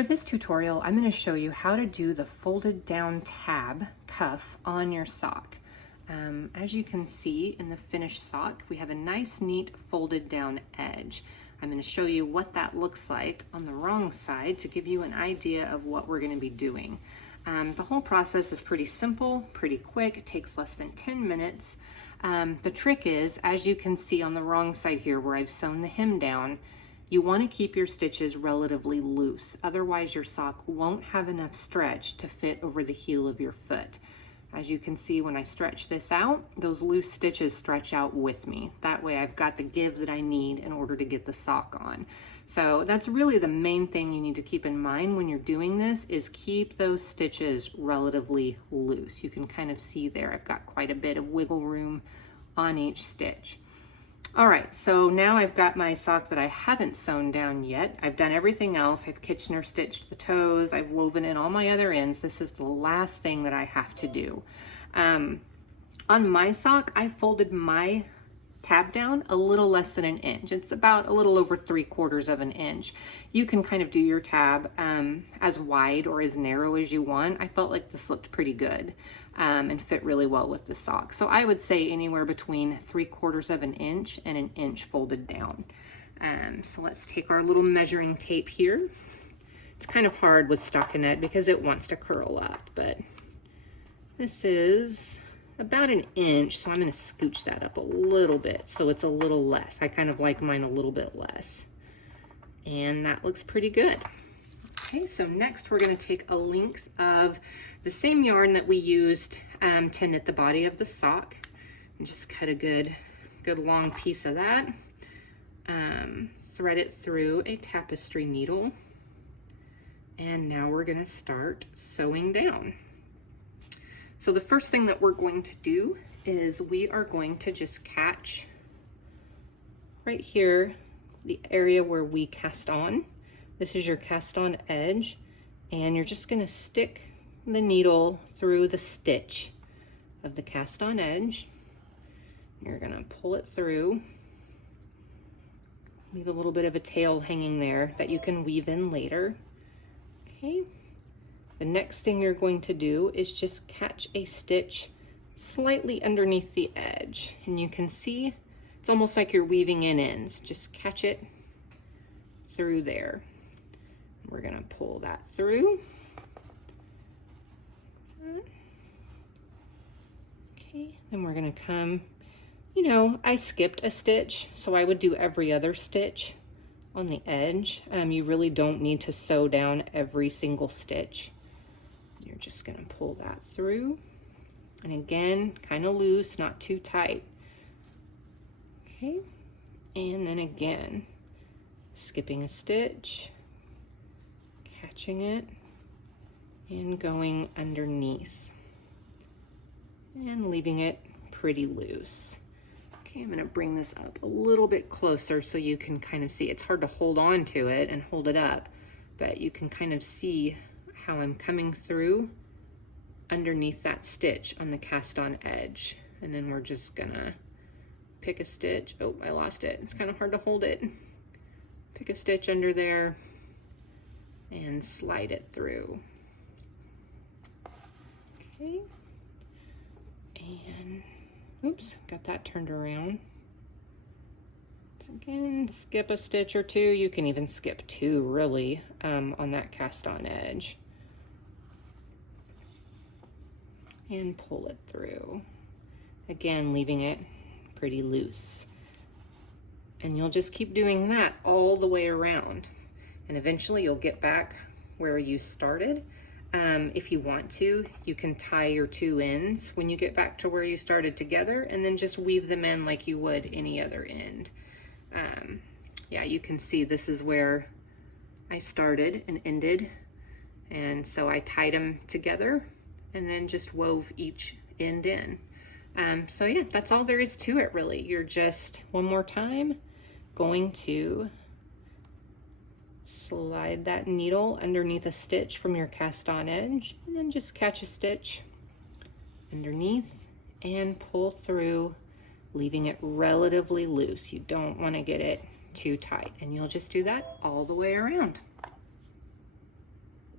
For this tutorial, I'm going to show you how to do the folded down tab cuff on your sock. As you can see in the finished sock, we have a nice, neat folded down edge. I'm going to show you what that looks like on the wrong side to give you an idea of what we're going to be doing. The whole process is pretty simple, pretty quick. It takes less than 10 minutes. The trick is, as you can see on the wrong side here where I've sewn the hem down, you want to keep your stitches relatively loose. Otherwise your sock won't have enough stretch to fit over the heel of your foot. As you can see, when I stretch this out, those loose stitches stretch out with me. That way I've got the give that I need in order to get the sock on. So that's really the main thing you need to keep in mind when you're doing this, is keep those stitches relatively loose. You can kind of see there, I've got quite a bit of wiggle room on each stitch. All right, so now I've got my sock that I haven't sewn down yet. I've done everything else. I've Kitchener stitched the toes. I've woven in all my other ends. This is the last thing that I have to do. On my sock, I folded my tab down a little less than an inch. It's about a little over 3/4 of an inch. You can kind of do your tab as wide or as narrow as you want. I felt like this looked pretty good and fit really well with the sock. So I would say anywhere between 3/4 of an inch and an inch folded down. So let's take our little measuring tape here. It's kind of hard with stockinette because it wants to curl up, but this is about an inch, so I'm going to scooch that up a little bit so it's a little less. I kind of like mine a little bit less. And that looks pretty good. Okay, so next we're going to take a length of the same yarn that we used to knit the body of the sock, and just cut a good long piece of that. Thread it through a tapestry needle, and now we're going to start sewing down. So the first thing that we're going to do is we are going to just catch right here, the area where we cast on. This is your cast on edge, and you're just gonna stick the needle through the stitch of the cast on edge. You're gonna pull it through, leave a little bit of a tail hanging there that you can weave in later. Okay. The next thing you're going to do is just catch a stitch slightly underneath the edge. And you can see it's almost like you're weaving in ends. Just catch it through there. We're gonna pull that through. Okay, then we're gonna come, I skipped a stitch, so I would do every other stitch on the edge. You really don't need to sew down every single stitch. You're just gonna pull that through. And again, kind of loose, not too tight. Okay, and then again, skipping a stitch, catching it, and going underneath. And leaving it pretty loose. Okay, I'm gonna bring this up a little bit closer so you can kind of see. It's hard to hold on to it and hold it up, but you can kind of see how I'm coming through underneath that stitch on the cast on edge. And then we're just gonna pick a stitch. Oh, I lost it. It's kind of hard to hold it. Pick a stitch under there and slide it through. Okay. And oops, got that turned around. So again, skip a stitch or two. You can even skip two really on that cast on edge. And pull it through. Again, leaving it pretty loose. And you'll just keep doing that all the way around. And eventually you'll get back where you started. If you want to, you can tie your two ends when you get back to where you started together, and then just weave them in like you would any other end. Yeah, you can see this is where I started and ended. And so I tied them together and then just wove each end in. So yeah, that's all there is to it really. You're just, one more time, going to slide that needle underneath a stitch from your cast on edge, and then just catch a stitch underneath and pull through, leaving it relatively loose. You don't want to get it too tight, and you'll just do that all the way around.